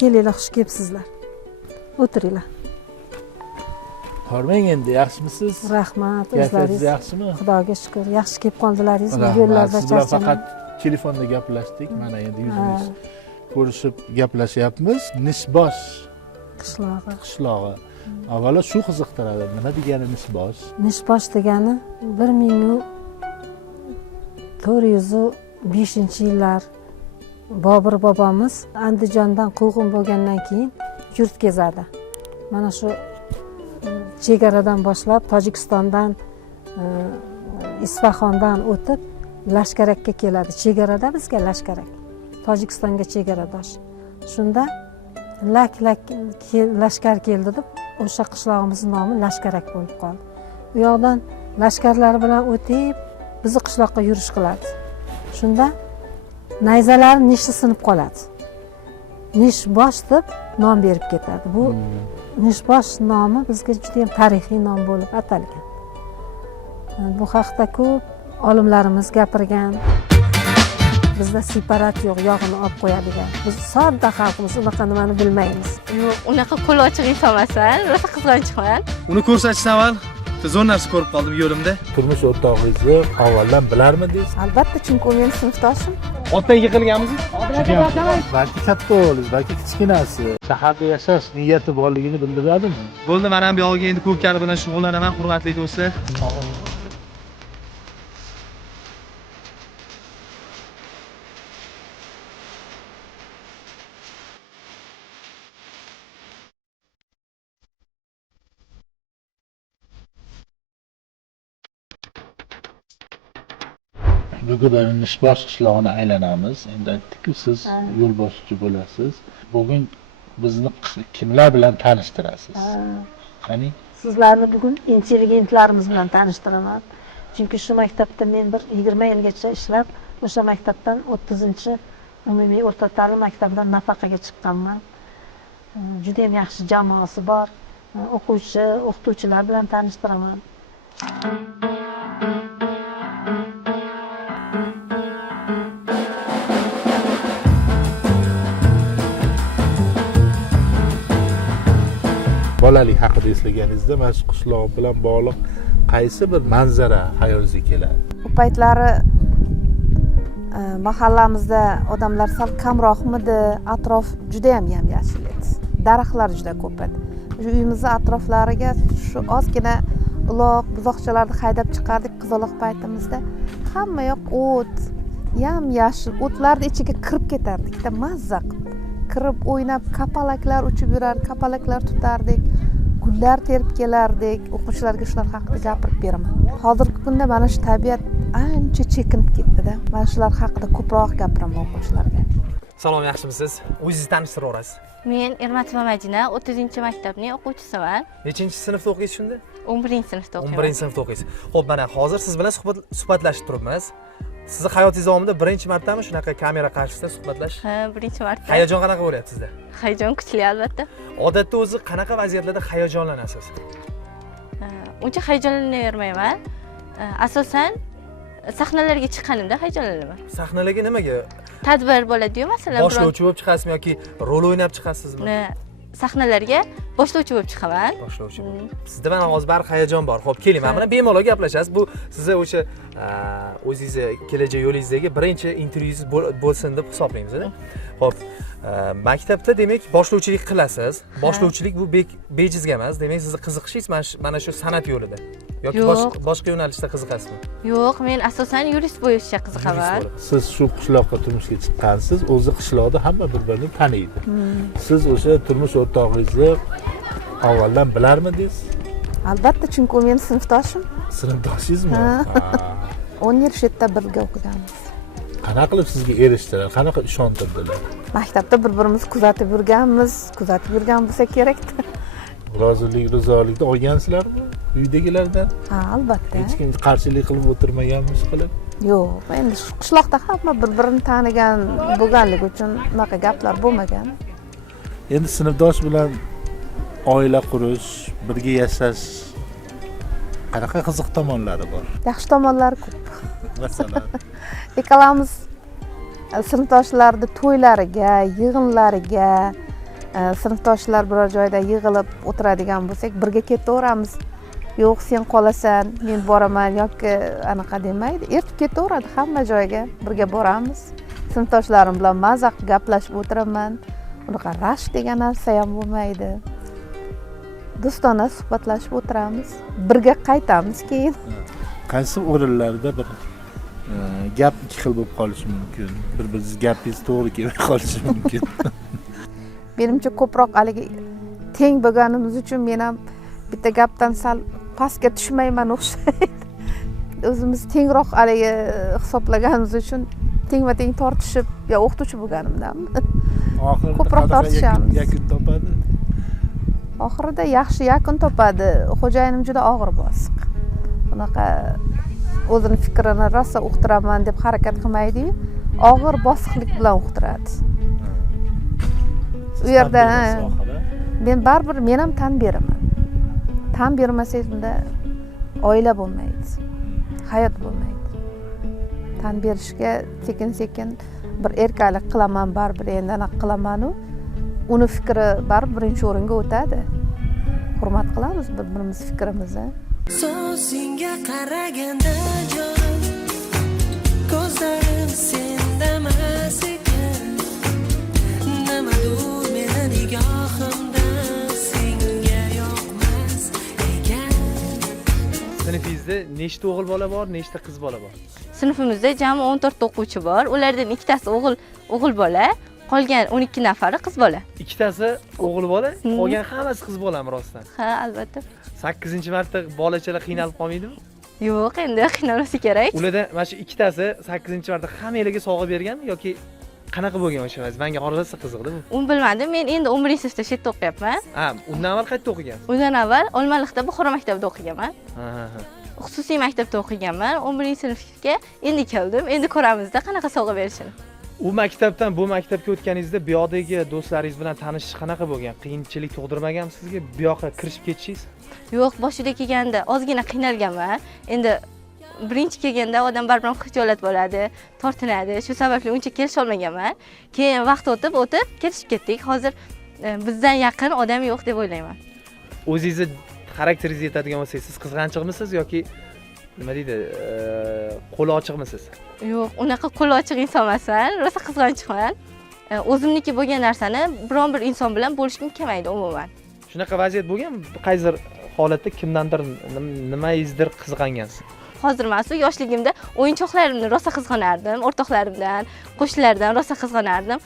Kelinglar, xush kelibsizlar. O'tiringlar. Hormang endi, yaxshimisiz? Rahmat, Kayfiyatingiz o'zlaringiz. yaxshimi? Xudoga shukr. Yaxshi kelib qoldilaringiz. Rahmat. Yo'llarda Siz bilan faqat charchaman. telefonda gaplashdik. Mana endi yuzimiz ko'rishib gaplashyapmiz. Nishbosh qishlog'i. Avvalo shu qiziqtiradi. Nima degani Nishbosh? Nishbosh degani 1405-yillar Bobur bobomiz Andijondan quvg'in bo'lgandan keyin yurt kezadi. Mana shu chegaradan boshlab Tojikistondan, Isfahondan o'tib Lashkarakka keladi. Chegarada bizga Lashkarak, Tojikistonga chegaradosh. Shunda lashkar keldi deb o'sha qishlog'imizning nomi Lashkarak bo'lib qoldi. U yoqdan lashkarlar bilan o'tib bizni qishloqqa yurish qiladi. Shunda nayzalari nishi sinib qoladi. Nishbosh deb nom berib ketadi. Bu Nishbosh nomi bizga juda ham tarixiy nom bo'lib atalgan. Bu haqda ko'p olimlarimiz gapirgan. Bizda separat yo'q, yog'ini olib qo'yadigan. Biz sodda xalqimiz, unaqa nimani bilmaymiz. Yo'q, unaqa qo'l ochiq inson emasman, rosa qizg'anchiqman. Uni ko'rsatishdan avval zo'r narsa ko'rib qoldim yo'limda. Turmush o'rtog'ingizni avvaldan bilarmidingiz? Albatta, chunki u mening sinfdoshim. Otdan yiqilganmiz. Balki katta o'g'lingiz, balki kichkinasi. Shaharda yashash niyati borligini bildiradimi? Bo'ldi, mana bu yog'iga endi ko'pkari bilan shug'ullanaman, hurmatli do'stlar. Bugun Nishbosh qishlog'ini aylanamiz. Endi aytdik-ku, siz yo'lboshchi bo'lasiz. Bugun bizni kimlar bilan tanishtirasiz? Qani? Sizlarni bugun intelligentlarimiz bilan tanishtiraman. Chunki shu maktabda men bir 20 yilgacha ishlab, o'sha maktabdan 30-umumiy o'rta ta'lim maktabidan nafaqaga chiqqanman. Juda ham yaxshi jamoasi bor. O'quvchi, o'qituvchilar bilan tanishtiraman. Bolalik haqida eslaganingizda mana shu qishloq bilan bog'liq qaysi bir manzara hayolingizga keladi? U paytlari mahallamizda odamlar sal kamroqmidi, atrof juda ham yam-yashil edi. Daraxtlar juda ko'p edi. Shu uyimizning atroflariga shu ozgina uloq, buzoqchalarni haydab chiqardik qizaloq paytimizda. Hamma yoq o't, yam-yashil, o'tlarning ichiga kirib ketardik-da, mazza qilib. Kirib o'ynab, kapalaklar uchib yurar, kapalaklar tutardik, gullar terib kelardik. O'quvchilarga shular haqida gapirib beraman. Hozirgi kunda mana shu tabiat ancha chekinib ketdi-da. Mana shular haqida ko'proq gapiraman o'quvchilarga. Salom, yaxshimisiz? O'zingizni tanishtirasiz. Men Ermatova Madina, 30-maktabning o'quvchisiman. Nechinchi sinfda o'qiysiz shunda? 11-sinfda o'qiyman. 11-sinfda o'qiysiz. Xo'p, mana hozir siz bilan suhbatlashib turibmiz. Sizni hayotingiz davomida birinchi martami shunaqa kamera qarshisida suhbatlashish? Ha, birinchi marta. Hayajon qanaqa bo'lyapti sizda? Hayajon kuchli albatta. Odatda o'zi qanaqa vaziyatlarda hayajonlanasiz? Uncha hayajonlanavermayman. Asosan sahnalarga chiqqanimda hayajonlanaman. Sahnalarga nimaga? Tadbir bo'ladi-yu, masalan, boshlovchi bo'lib chiqasizmi yoki rol o'ynab chiqasizmi? Sahnalarga boshlovchi bo'lib chiqaman. Boshlovchi. Sizda mana hozir bir hayajon bor. Xo'p, keling, mana bilan bemalol gaplashasiz. Bu sizni o'sha o'zingizni kelajak yo'lingizdagi birinchi intervyungiz bo'lsin deb hisoblaymiz-da. Xo'p, maktabda demak boshlovchilik qilasiz. Boshlovchilik bu bejizga emas. Demak, sizni qiziqishingiz mana shu san'at yo'lida yoki boshqa yo'nalishda qiziqasizmi? Yo'q, men asosan yurist bo'lishga qiziqaman. Siz shu qishloqqa turmushga chiqqansiz, o'zi qishloqda hamma bir-birini taniydi. Siz o'sha turmush o'rtog'ingizni avvaldan bilarmidingiz? Albatta, chunki u mening sinfdoshim. Sinfdoshingizmi? 10 yil shu yerda birga o'qiganmiz. Qanaqa qilib sizga erishdilar? Qanaqa ishontirdilar? Maktabda bir-birimizni kuzatib yurganmiz, kuzatib yurgan bo'lsa kerak-da. Rozilik, rizolikni olgansizlarmi uydagilardan? Ha, albatta. Hech kim qarshilik qilib o'tirmaganmiz qilib? Yo'q, endi shu qishloqda hamma bir-birini tanigan bo'lganligi uchun unaqa gaplar bo'lmagan. Endi sinfdosh bilan oila qurish, birga yashash qanaqa qiziq tomonlari bor? Yaxshi tomonlari ko'p. Masalan, Ikkalamiz sinfdoshlarning to'ylariga, yig'inlariga, sinfdoshlar biror joyda yig'ilib o'tiradigan bo'lsak birga ketaveramiz. Yo'q, sen qolasan, men boraman yoki anaqa demaydi. Ertib ketaveradi hamma joyga, birga boramiz. Sinfdoshlarim bilan mazza qilib gaplashib o'tiraman. Unaqa rashk degan narsa ham bo'lmaydi. Do'stona suhbatlashib o'tiramiz, birga qaytamiz keyin. Qaysi o'rinlarda bir gap ikki xil bo'lib qolishi mumkin. Bir-biringiz gapingiz to'g'ri kelmay qolishi mumkin. Menimcha ko'proq haligi teng bo'lganimiz uchun men ham bitta gapdan sal pastga tushmayman o'xshaydi. O'zimiz tengroq haligi hisoblaganimiz uchun tengma-teng tortishib, yo o'qituvchi bo'lganimdan ko'proq tortishamiz. Yakun topadi. Oxirida yaxshi yakun topadi. Xo'jayinim juda og'ir bosiq. Unaqa o'zini fikrini rosa uqtiraman deb harakat qilmaydi-yu, og'ir bosiqlik bilan uqtiradi. U yerda men baribir men ham tan beraman. Tan bermasangda oila bo'lmaydi, hayot bo'lmaydi. Tan berishga sekin-sekin bir erkalik qilaman, baribir endi anaqa qilaman-u, uni fikri baribir birinchi o'ringa o'tadi. Hurmat qilamiz bir-birimiz fikrimizni. So'zingga qaraganda jon, ko'zlarim sendamas ekan. Nimadur meni nigohimda senga yoqmas ekan. Sinfingizda nechta o'g'il bola bor, nechta qiz bola bor? Sinfimizda jami 14 o'quvchi bor. Ulardan ikkitasi o'g'il bola, qolgan 12 nafari qiz bola. Ikkitasi o'g'il bola, qolgan hammasi qiz bolami rostdan? Ha, albatta. 8-marta bolachalar qiynalib qolmaydimi? Yo'q, endi qiynalmasa kerak. Ulardan mana shu ikkitasi 8-marta hammalarga sovg'a berganmi yoki qanaqa bo'lgan o'sha vaqt? Menga hozircha qiziqdi bu. Uni bilmadim. Men endi 11-sinfda chet o'qiyapman. Ha, undan avval qayerda o'qigansiz? Undan avval Olmaliqda Buxoro maktabida o'qiganman. Ha. Xususiy maktabda o'qiganman. 11-sinfga endi keldim. Endi ko'ramizda qanaqa sovg'a berishini. U maktabdan bu maktabga o'tganingizda bu yoqdagi do'stlaringiz bilan tanishish qanaqa bo'lgan? Qiyinchilik tug'dirmaganmi sizga bu yoqqa kirishib ketishingiz? Yo'q, boshida kelganda ozgina qiynalganman. Endi birinchi kelganda odam baribir xijolat bo'ladi, tortinadi. Shu sababli uncha kelisha olmaganman. Keyin vaqt o'tib kelishib ketdik. Hozir bizdan yaqin odam yo'q deb o'ylayman. O'zingizni xarakteringizni aytadigan bo'lsangiz, siz qizg'anchiqmisiz yoki nima deydi, qo'li ochiqmisiz? Yo'q, unaqa qo'li ochiq inson emasman, rosa qizg'anchiqman. O'zimniki bo'lgan narsani biron bir inson bilan bo'lishim kelmaydi umuman. Shunaqa vaziyat bo'lganmi? Qaysidir holatda kimdandir nimangizdir qizg'angansiz? Hozir emas, yoshligimda o'yinchoqlarimni rosa qizg'anardim, o'rtoqlarimdan, qo'shnilardan rosa qizg'anardim.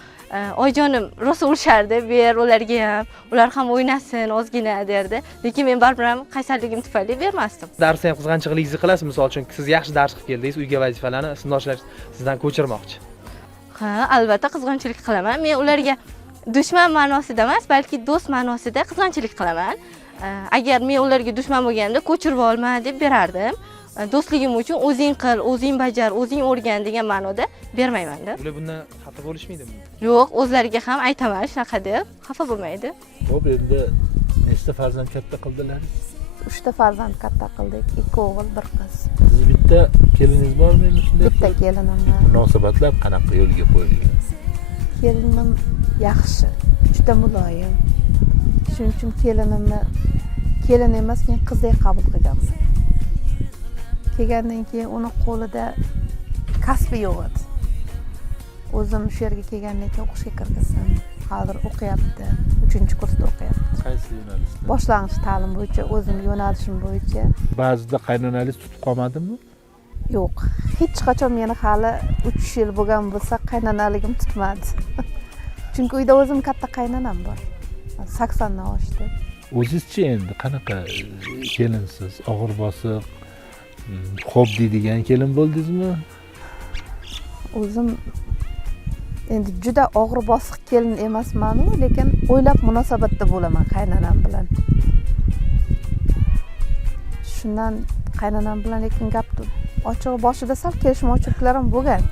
Oyjonim rosa urishardi, ber ularga ham, ular ham o'ynasin ozgina derdi. Lekin men baribir ham qaysarligim tufayli bermasdim. Darsda ham qizg'anchiqligingizni qilasiz, misol uchun siz yaxshi dars qilib keldingiz, uyga vazifalarni sinfdoshlar sizdan ko'chirmoqchi. Ha, albatta qizg'anchilik qilaman. Men ularga dushman ma'nosida emas, balki do'st ma'nosida qizg'anchilik qilaman. Agar men ularga dushman bo'lganda ko'chirib olma deb berardim. Do'stligim uchun o'zing qil, o'zing bajar, o'zing o'rgan degan ma'noda bermayman-da. Ular bundan xafa bo'lishmaydimi? Yo'q, o'zlariga ham aytaman shunaqa deb, xafa bo'lmaydi. Xo'p, endi nechta farzand katta qildilar? 3 ta farzand katta qildik, 2 o'g'il, 1 qiz. Siz bitta keliningiz bormi endi shunday? Bitta kelinim bor. Munosabatlar qanaqa yo'lga qo'yilgan? Kelinim yaxshi, juda muloyim. Shuning uchun kelinimni kelin emas, men qizdek qabul qilganman. Kelgandan keyin uni qo'lida kasbi yo'q edi. O'zim shu yerga kelgandan keyin o'qishga kirgizdim. Hozir o'qiyapti, 3-kursda o'qiyapti. Qaysi yo'nalishda? Boshlang'ich ta'lim bo'yicha, o'zim yo'nalishim bo'yicha. Ba'zida qaynonangiz tutib qolmadimi? Yo'q, hech qachon meni hali 3 yil bo'lgan bo'lsa qaynonaligim tutmadi. Chunki uyda o'zim katta qaynonam bor. 80 dan oshdi. O'zingizchi endi qanaqa kelinsiz? Og'ir bosiq, xo'p deydigan kelin bo'ldingizmi? O'zim endi juda og'ir bosiq kelin emasman-ku, lekin o'ylab munosabatda bo'laman qaynonam bilan. Shundan qaynonam bilan lekin gap ochig'i boshida sal kelishmovchiliklar ham bo'lgan.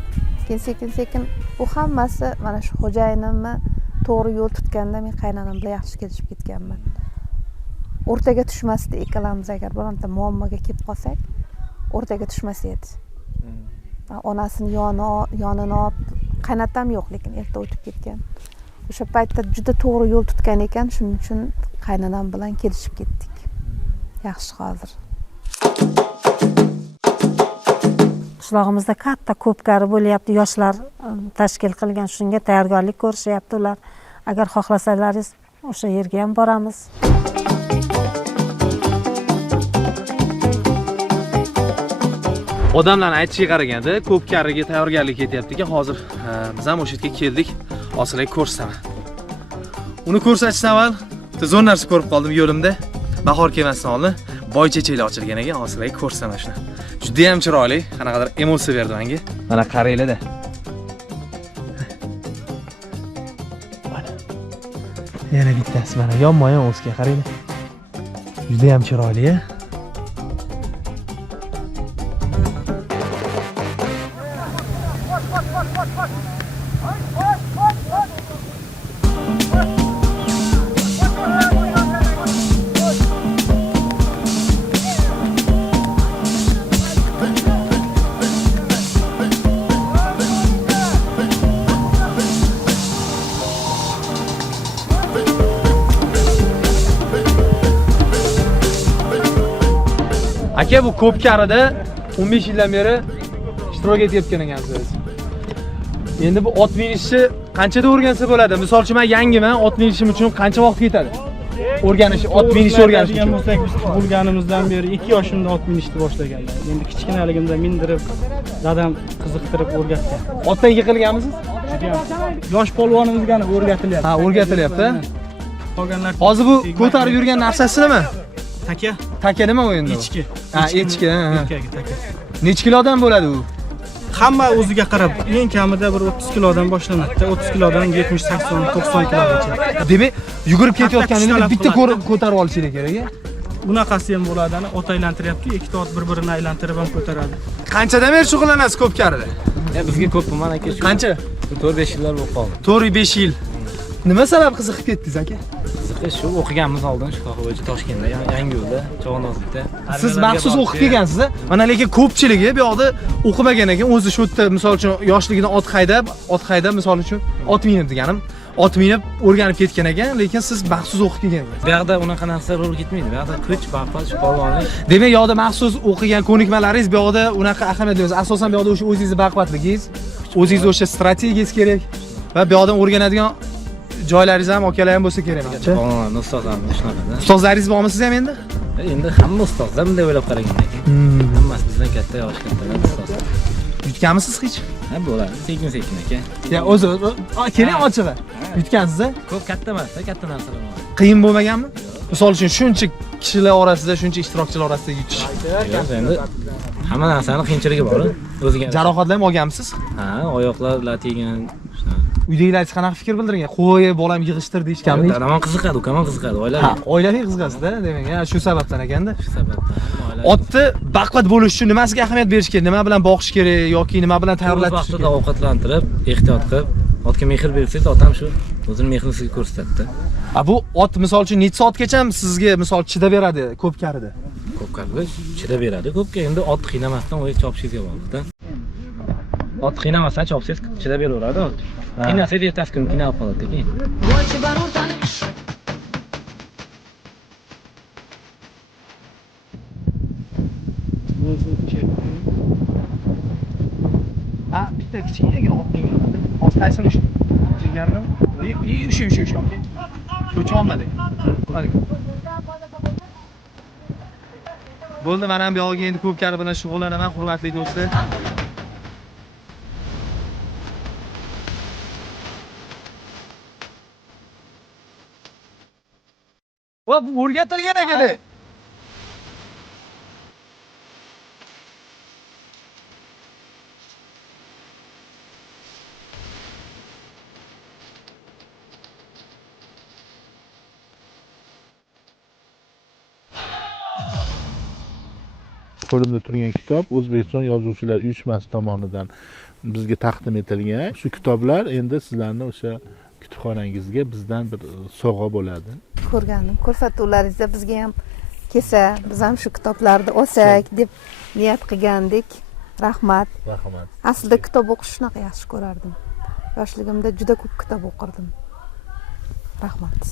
Keyin sekin-sekin bu hammasi mana shu xo'jayinimni to'g'ri yo'l tutganda men qaynonam bilan yaxshi kelishib ketganman. O'rtaga tushmasdi ikkalamiz, agar bironta muammoga kelib qolsak, o'rtaga tushmas edi. Onasini yonini olib, qaynatam yo'q, lekin erta o'tib ketgan. o'sha paytda juda to'g'ri yo'l tutgan ekan, shuning uchun qaynonam bilan kelishib ketdik. Yaxshi hozir. Qishlog'imizda katta ko'pkari bo'lyapti, yoshlar tashkil qilgan, shunga tayyorgarlik ko'rishyapti ular. Agar xohlasalaringiz o'sha yerga ham boramiz. Odamlarning aytishiga qaraganda ko'pkariga tayyorgarlik ketyapti ekan. Hozir biz ham o'sha yerga keldik. Hozirlik ko'rsaman. Uni ko'rsatishdan avval zo'r narsa ko'rib qoldim yo'limda. Bahor kelmasidan oldin boy chechaklar ochilgan ekan. Hozirlik ko'rsaman shuni. Juda ham chiroyli, qanaqadir emotsiya berdi menga. Mana qaranglar-da. Yana bittasi mana yonma-yon o'sga qaranglar. Juda ham chiroyli-a. Aka, bu ko'pkarida 15 yildan beri ishtirok etayotgan ekansiz. Endi bu ot minishni qanchada o'rgansa bo'ladi? Masalan, men yangiman, ot minishim uchun qancha vaqt ketadi? O'rganish, ot minishni o'rganish uchun. Bo'lsak, biz tug'ilganimizdan beri 2 yoshimda ot minishni boshlaganman. Endi kichkinaligimda mindirib, dadam qiziqtirib o'rgatgan. Otdan yiqilganmisiz? Yosh polvonimizga o'rgatilyapti. Ha, o'rgatilyapti. Qolganlar Hozir bu ko'tarib yurgan narsasi nima? taka. Taka nima u endi? Echki. Ha, echki. Taka. Necha kilodan bo'ladi u? Hamma o'ziga qarab, eng kamida bir 30 kilodan boshlanadi. 30 kilodan 70, 80, 90 kilogacha. Demak, yugurib ketayotganingda bitta ko'tarib olishing kerak-a? Bunaqasi ham bo'ladi. Ot aylantiryapti, ikkita ot bir-birini aylantirib ham ko'taradi. Qanchadan beri shug'ullanasiz ko'pkarida? Bizga ko'p man aka shu. Qancha? 4-5 yillar bo'lib qoldi. 4-5 yil. Nima sabab qiziqib ketdingiz aka? Qiziqish shu, o'qiganmiz oldin shu soha bo'yicha Toshkentda, Yangiyo'lda, Cho'g'nozlikda. Siz maxsus o'qib kelgansiz-a? Mana lekin ko'pchiligi bu yoqda o'qimagan ekan, o'zi shu yerda misol uchun yoshligidan ot haydab misol uchun ot minib deganim, ot minib o'rganib ketgan ekan, lekin siz maxsus o'qib kelgansiz. Bu yoqda unaqa narsa rol ketmaydi. Bu yoqda kuch, baquvvat, polvonlik. Demak, yoqda maxsus o'qigan ko'nikmalaringiz bu yoqda unaqa ahamiyat bermaysiz. Asosan bu yoqda o'sha o'zingizni baquvvatligingiz, o'zingizni o'sha strategiyangiz kerak va bu yoqdan o'rganadigan joylaringiz ham, okalar ham bo'lsa kerak menimcha. Polvon, ustozlarimiz shunaqada. Ustozlaringiz bormi siz ham endi? Endi hamma ustozlar bunday o'ylab qaragandan keyin. Hammasi bizdan katta, yosh kattalar ustozlar. Yutganmisiz hech? Ha, bo'ladi. Sekin-sekin aka. Ya o'zi keling ochig'i. Yutgansiz-a? Ko'p katta emas, katta narsalar bor. Qiyin bo'lmaganmi? Misol uchun shuncha kishilar orasida, shuncha ishtirokchilar orasida yutish. Endi hamma narsani qiyinchiligi bor. O'ziga. Jarohatlar ham olganmisiz? Ha, oyoqlar tegan. Uydagilar qanaqa fikr bildirgan? Qo'y, bolam yig'ishtir deyishganmi? Dadam qiziqadi, ukam ham qiziqadi, oilaviy. Ha, oilaviy qiziqasiz-da, demak, shu sababdan ekanda. Shu sababdan. Otni baquvvat bo'lish uchun nimasiga ahamiyat berish kerak? Nima bilan boqish kerak yoki nima bilan tayyorlatish vaqtida kerak? ovqatlantirib, ehtiyot qilib, otga mehr bersangiz, ot ham shu o'zini mehrini sizga ko'rsatadi. Bu ot misol uchun necha soatgacha sizga misol chidab beradi ko'pkarida? Ko'pkarida chidab beradi. Ko'pga endi ot qiynamasdan o'yi chopishingizga bog'liq-da. Ot qiynamasdan chopsangiz chidab beraveradi ot. Qiynasangiz ertasi kuni qiynalib qoladi-ki. Bitta kichkina otning orqasini shu jigarni shu ko'cha olmadik. Bo'ldi, men ham bu yoqqa endi ko'pkari bilan shug'ullanaman, hurmatli do'stlar. Va bu o'rgatilgan ekan. Qo'limda turgan kitob O'zbekiston Yozuvchilar uyushmasi tomonidan bizga taqdim etilgan. Shu kitoblar endi sizlarning o'sha kutubxonangizga bizdan bir sovg'a bo'ladi. Ko'rganim, ko'rsatuvlaringizda bizga ham kelsa, biz ham shu kitoblarni olsak deb niyat qilgandik. Rahmat. Rahmat. Aslida kitob o'qish shunaqa yaxshi ko'rardim. Yoshligimda juda ko'p kitob o'qirdim. Rahmat.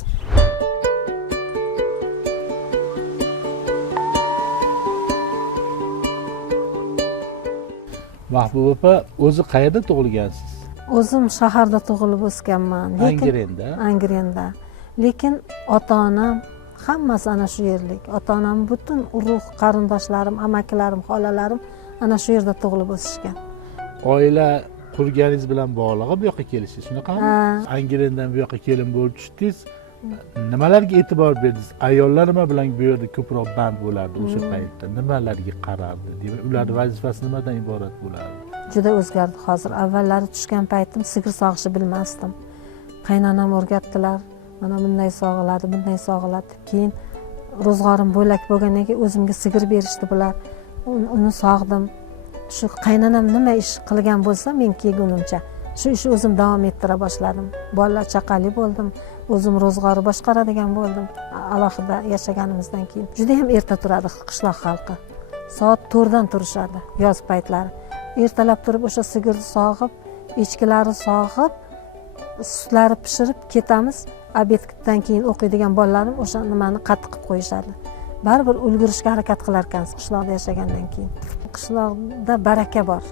Mahbuba opa, o'zi qayerda tug'ilgansiz? O'zim shaharda tug'ilib o'sganman, lekin Angrenda. Angrenda. Lekin ota-onam hammasi ana shu yerlik. Ota-onam butun urug' qarindoshlarim, amakilarim, xolalarim ana shu yerda tug'ilib o'sishgan. Oila qurganingiz bilan bog'lig'i bu yoqqa kelishingiz shunaqami? Ha. Angrendan bu yoqqa kelin bo'lib tushdingiz. Nimalarga e'tibor berdingiz? Ayollar nima bilan bu yerda ko'proq band bo'lardi o'sha paytda? Nimalarga qarardi? Demak, ularning vazifasi nimadan iborat bo'lardi? Juda o'zgardi hozir. Avvallari tushgan paytim sigir sog'ishni bilmasdim. Qaynonam o'rgatdilar. Mana bunday sog'iladi, bunday sog'iladi. Keyin ro'zg'orim bo'lak bo'lgandan keyin o'zimga sigir berishdi bular. Uni sog'dim. Shu qaynonam nima ish qilgan bo'lsa, men kelgunimcha shu ishni o'zim davom ettira boshladim. Bolalar chaqali bo'ldim. O'zim ro'zg'ori boshqaradigan bo'ldim. Alohida yashaganimizdan keyin juda ham erta turadi qishloq xalqi. Soat 4 dan turishadi yoz paytlari. Ertalab turib o'sha sigirni sog'ib, echkilari sog'ib, sutlari pishirib ketamiz. Obeddan keyin o'qiydigan bolalarim o'sha nimani qattiq qilib qo'yishadi. Baribir ulgurishga harakat qilar ekansiz qishloqda yashagandan keyin. Qishloqda baraka bor.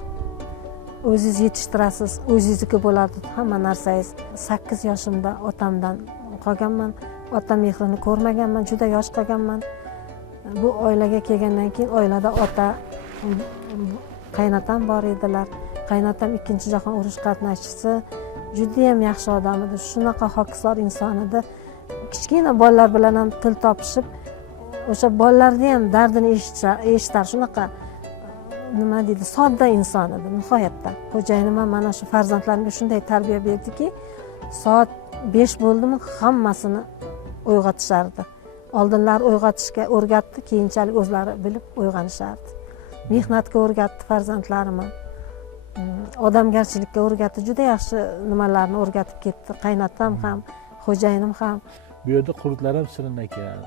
O'zingiz yetishtirasiz, o'zingizniki bo'ladi hamma narsangiz. 8 yoshimda otamdan qolganman. Ota mehrini ko'rmaganman, juda yosh qolganman. Bu oilaga kelgandan keyin oilada ota, qaynotam bor edilar. Qaynotam 2-jahon urush qatnashchisi, juda ham yaxshi odam edi. Shunaqa hokisor inson edi. Kichkina bolalar bilan ham til topishib, o'sha bolalarning ham dardini eshitar. Shunaqa nima deydi, sodda inson edi nihoyatda. Xo'jayinim ham mana shu farzandlarimga shunday tarbiya berdiki, soat 5 bo'ldimi hammasini uyg'otishardi. Oldinlari uyg'otishga o'rgatdi, keyinchalik o'zlari bilib uyg'onishardi. Mehnatga o'rgatdi farzandlarimni. Odamgarchilikka o'rgatdi, juda yaxshi nimalarni o'rgatib ketdi. Qaynotam ham, xo'jayinim ham. Bu yerda qurtlar ham shirin ekan.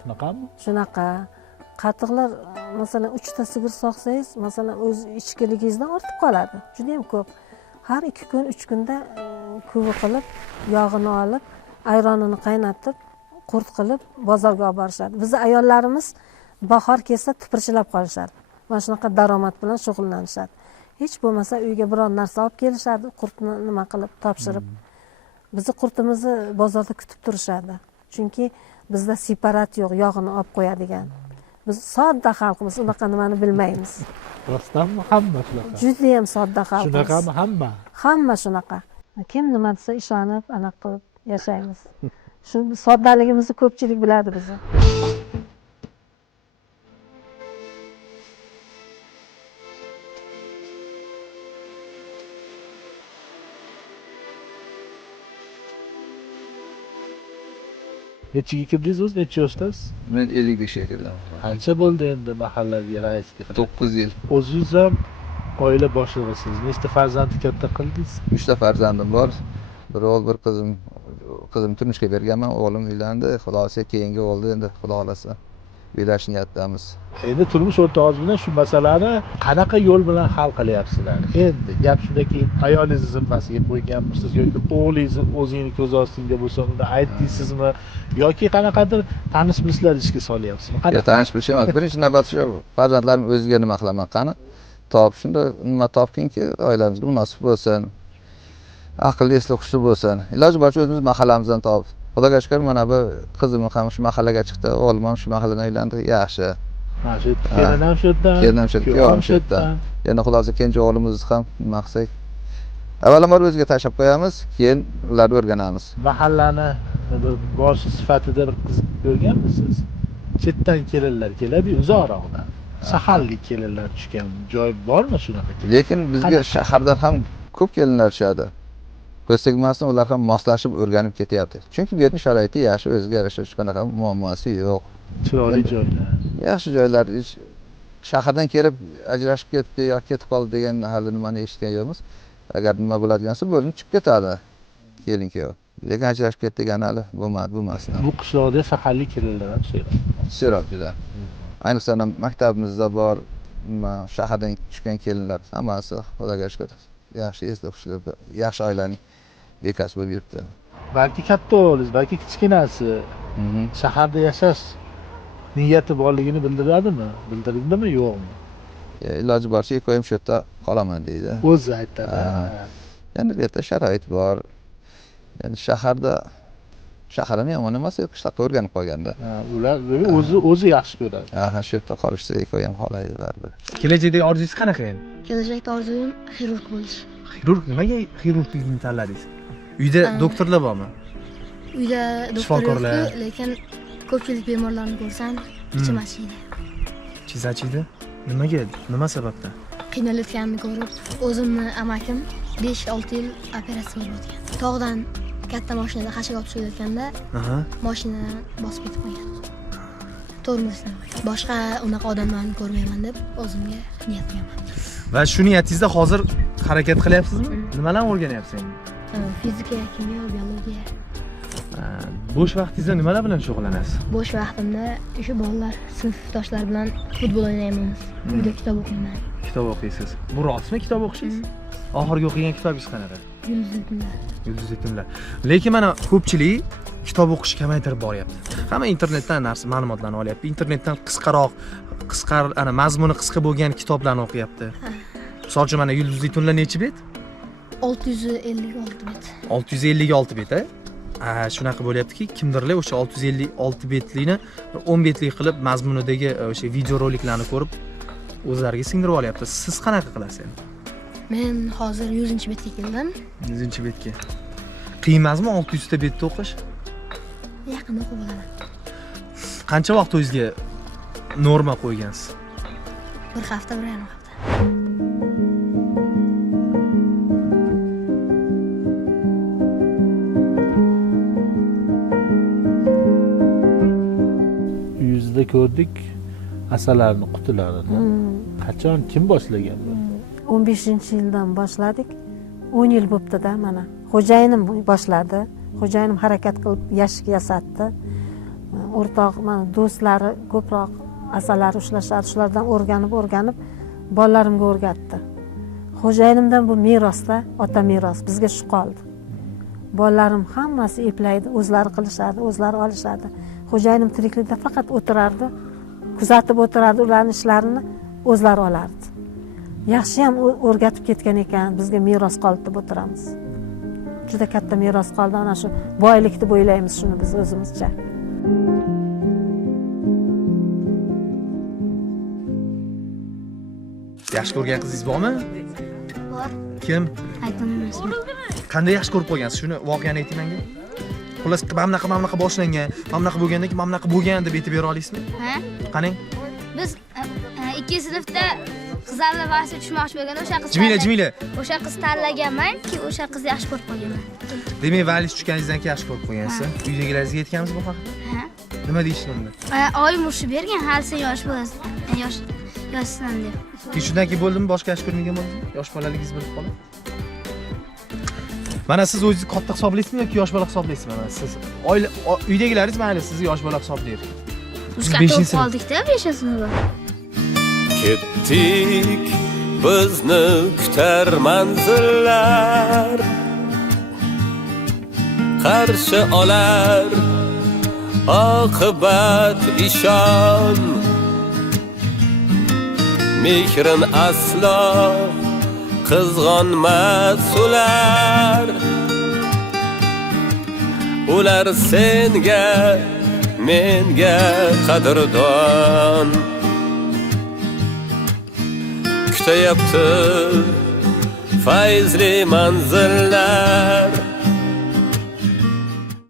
Shunaqami? Shunaqa. Qatiqlar masalan 3 ta sigir sog'sangiz, masalan o'z ichkiligingizdan ortib qoladi. Juda ham ko'p. Har 2 kun, 3 kunda kuvi qilib, yog'ini olib, ayronini qaynatib, qurt qilib bozorga olib borishadi. Bizning ayollarimiz bahor kelsa tupurchilab qolishadi. Mana shunaqa daromad bilan shug'ullanishadi. Hech bo'lmasa uyga biror narsa olib kelishadi, qurtni nima qilib topshirib. Bizni qurtimizni bozorda kutib turishadi. Chunki bizda separat yo'q, yog'ini olib qo'yadigan. Biz sodda xalqimiz, unaqa nimani bilmaymiz. Rostdanmi hamma shunaqa? Juda ham sodda xalqimiz. Shunaqami hamma? Hamma shunaqa. Kim nima desa ishonib, anaqa qilib yashaymiz. Shu soddaligimizni ko'pchilik biladi bizni. Nechiga kirdingiz o'zi? Necha yoshdasiz? Men 55 ga kirdim. Qancha bo'ldi endi mahallaga raislik? 9 yil. O'zingiz ham oila boshlig'isiz. Nechta farzandni katta qildingiz? 3 ta farzandim bor. Bir o'g'il, bir qizim. Qizim turmushga berganman, o'g'lim uylandi. Xulosa keyingi o'g'ildi endi xudo xolasa. Uylash niyatdamiz. Endi turmush o'rtog'ingiz bilan shu masalani qanaqa yo'l bilan hal qilyapsizlar? Endi gap shundaki, ayolingizni zimmasiga qo'yganmisiz yoki o'g'lingizni o'zingizni ko'z ostingizda bo'lsa unda aytdingizmi yoki qanaqadir tanish-bilishlar ishga solyapsizmi? Ya tanish bilish emas. Birinchi navbatda shu farzandlarim o'ziga nima qilaman qani? Top shunda nima topkinki, oilamizga munosib bo'lsin. Aqlli, esli hushli bo'lsin. Iloji boricha o'zimiz mahallamizdan topib. Xudoga shukr, mana bu qizim ham shu mahallaga chiqdi, o'g'lim ham shu mahalladan uylandi. Yaxshi. Mana shu kelin ham shu yerdan. Kelin ham shu yerdan, kuyov ham shu yerdan. Yana xulosa kenja o'g'limizni ham maqsad. Avvalambor o'ziga tashlab qo'yamiz, keyin ularni o'rganamiz. Mahallani bir bosh sifatida bir qiz ko'rganmisiz? Chetdan kelinlar keladi, uzoqroqdan. Shaharlik kelinlar tushgan joy bormi shunaqa? Lekin bizga shahardan ham ko'p kelinlar tushadi. Ko'z tegmasdan ular ham moslashib o'rganib ketyapti. Chunki bu yerning sharoiti yaxshi, o'ziga yarasha hech qanaqa muammosi yo'q. Chiroyli joylar. Yaxshi joylar. Shahardan kelib ajrashib ketdi yoki ketib qoldi degan hali nimani eshitgan yo'qmiz. Agar nima bo'ladigan bo'lsa, bo'linib chiqib ketadi kelin-kuyov. Lekin ajrashib ketdi degani hali bo'lmasdi. Bu qishloqda shaharlik kelinlar ham serob juda. Ayniqsa maktabimizda bor shahardan tushgan kelinlar hammasi xudoga shukr. Yaxshi esli hushli, yaxshi oilaning bekasi bo'lib yuribdi. balki katta o'g'lingiz, balki kichkinasi Mhm. shaharda yashash niyati borligini bildiradimi? Bildirdimi, yo'qmi? Iloji boricha ekoyim shu yerda qolaman deydi. O'zi aytadi. Ha. Endi bu yerda sharoit bor. Endi shahar ham yomon emas, qishloqqa o'rganib qolganda. Ha, ular o'zi yaxshi ko'radi. Ha, shu yerda qolishsa ekoyim xohlaydi baribir. Kelajakdagi orzungiz qanaqa endi? Kelajakda orzuyim xirurg bo'lish. Xirurg nimaga xirurglikni tanladingiz? Uyda doktorlar bormi? Uyda doktor Shifokorlar. yo'q, lekin ko'pchilik bemorlarni ko'rsam, ichim achiydi. Chingiz achiydi? Nimaga? Nima sababdan? Qiynalayotganini ko'rib, o'zimni amakim 5-6 yil operatsiya bo'lib o'tgan. Tog'dan katta mashinada hashaga olib tushayotganda Aha. mashinadan bosib ketib qolgan. Tormozdan. Boshqa unaqa odamlarni ko'rmayman deb o'zimga niyat qilaman. Va shu niyatingizda hozir harakat qilyapsizmi? Nimalarni o'rganyapsiz endi? Fizika, kimyo, biologiya. Bo'sh vaqtingizda nimalar bilan shug'ullanasiz? Bo'sh vaqtimda shu bolalar, sinfdoshlar bilan futbol o'ynaymiz. Uyda kitob o'qiyman. Kitob o'qiysiz. Bu rostmi kitob o'qishingiz? Oxirgi o'qigan kitobingiz qanaqa? Yulduzli tunlar. Yulduzli tunlar. Lekin mana ko'pchilik kitob o'qishni kamaytirib boryapti. Hamma internetdan ma'lumotlarni olyapti. Internetdan qisqa mazmuni qisqa bo'lgan kitoblarni o'qiyapti. Misol uchun mana Yulduzli tunlar necha bet? 656 bet. 656 bet, shunaqa bo'lyaptiki, kimdirlar o'sha 656 betlikni 10 betlik qilib mazmunidagi o'sha videoroliklarni ko'rib o'zlariga singdirib olyapti. Siz qanaqa qilasiz endi? Men hozir 100-betga keldim. 100-betga. Qiyin emasmi 600 ta betni o'qish? Yaqin o'qib olaman. Qancha vaqt o'zingizga norma qo'ygansiz? Bir hafta, 1,5 hafta. Uyingizda ko'rdik asalarining qutilarini. Qachon, kim boshlagan bu? 15-yildan boshladik. 10 yil bo'libdi-da mana. Xo'jayinim boshladi. Xo'jayinim harakat qilib yashik yasatdi. O'rtoq, mana do'stlari ko'proq asalari ushlashadi. Shulardan o'rganib bolalarimga o'rgatdi. Xo'jayinimdan bu merosda, ota meros bizga shu qoldi. Bolalarim hammasi eplaydi, o'zlari qilishadi, o'zlari olishadi. Xo'jayinim tiriklikda faqat o'tirardi, kuzatib o'tirardi, ularning ishlarini o'zlari olardi. Yaxshi ham o'rgatib ketgan ekan, bizga meros qoldi deb o'tiramiz. Juda katta meros qoldi, ana shu boylik deb o'ylaymiz shuni biz o'zimizcha. Yaxshi ko'rgan qizingiz bormi? Bor. Kim? Aytolmayman. Qanday yaxshi ko'rib qolgansiz? Shuni voqeani ayting menga. Xullas, mana bunaqa boshlangan, mana bunaqa bo'lgandan keyin mana bunaqa bo'lgan deb aytib bera olasizmi? Ha? Qanday? Biz 2-sinfda qizlarni vaqtga tushmoqchi bo'lganda o'sha qiz Jimila. O'sha qiz tanlaganman, keyin o'sha qizni yaxshi ko'rib qolganman. Demak, valiz tushganingizdan keyin yaxshi ko'rib qo'ygansiz. Uydagilaringizga aytgansiz bu haqida? Ha? Nima deyishdi unda? Oyim urishib bergan, hali sen yosh bo'lasan. Yoshsan deb. Shundan keyin bo'ldimi, boshqa yaxshi ko'rmagan bo'ldimi? Yosh bolaligingiz bilib qolib. Mana siz o'zingizni katta hisoblaysizmi yoki yosh bola hisoblaysizmi? Mana siz uydagilaringiz mayli sizni yosh bola hisoblaydi. Biz katta qoldik-da 5-sinfda. Ketdik bizni kutar manzillar, qarshi olar oqibat ishon, mehrin aslo qizg'onmas ular senga menga qadrdon. Kutayapti fayzli manzillar,